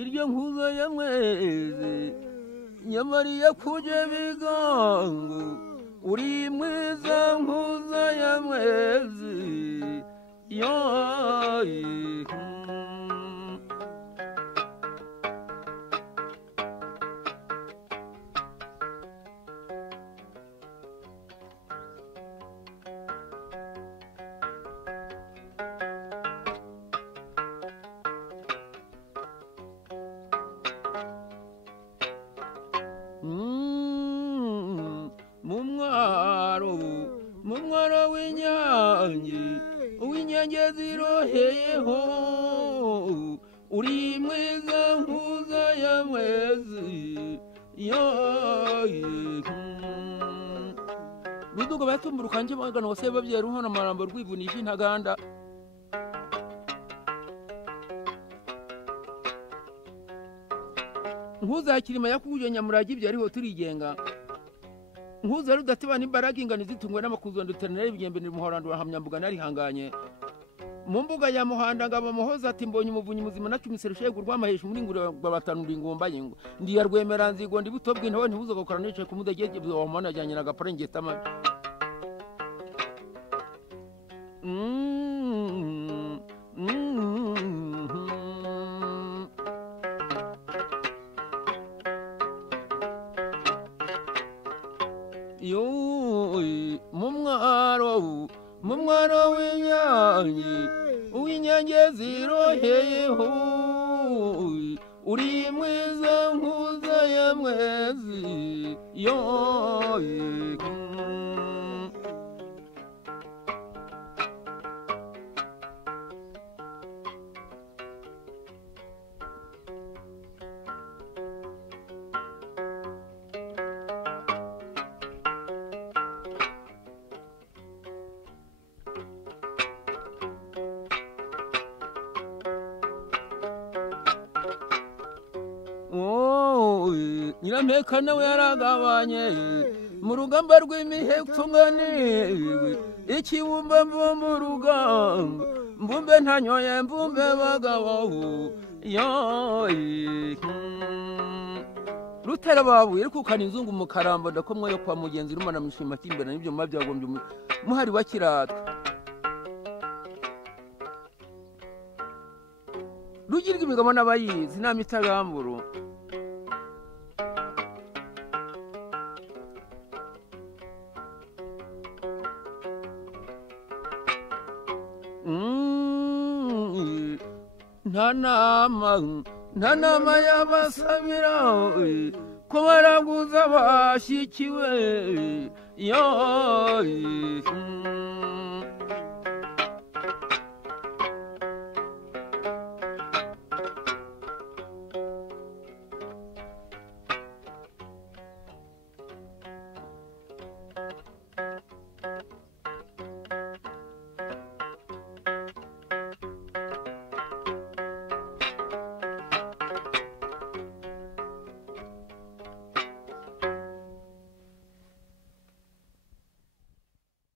iryo nkuza ya mwezi nyamariya kuje bigango uri mwiza nkuza ya mwezi yoyi mumwaro w'inyange ziroheyeho uri mwiza nkuza ya mwezi yoyi ruduga batumburuka nje bagana wose bavyera uhona marambo rwivunisha intaganda nkuza kirima yakuje nyamuragi byariho turigenga nkuza rudateba n'imbaraga ingano zitungwe n'amakuzo ndutanira ibigembe ni muhorando wahamyambuga nari hanganye mu mbuga ya muhanda ngaba muhoza ati mbonye umuvunyi muzima nakimisero rwamahesha muri ngure babatanura ingomba yingo ndi yarwemera nzigo ndi butobwe ntawe ntibuzo gukora nice kumudagege wa mwana ajyanye na gaparenge tama mumwaro w'inyange ziroheyeho uri mwiza nkuza ya mwezi yoyi nyirameka nawe yaragabanye mu rugamba rw'imiheko nganiwe ikibumba mvo mu rugamba mbumbe ntanyoye mbumbe bagabaho yoyi rutera babuye ariko ukana inzungu mu karamba ndakomwe yo kwa mugenzi rumana mishima timbera n'ibyo mabyagombye muhari wakiratwa rugirwa imigamo n'abayizi nta mitagamburo nta nama y'abasabira ko baraguza bashyikiwe yoyi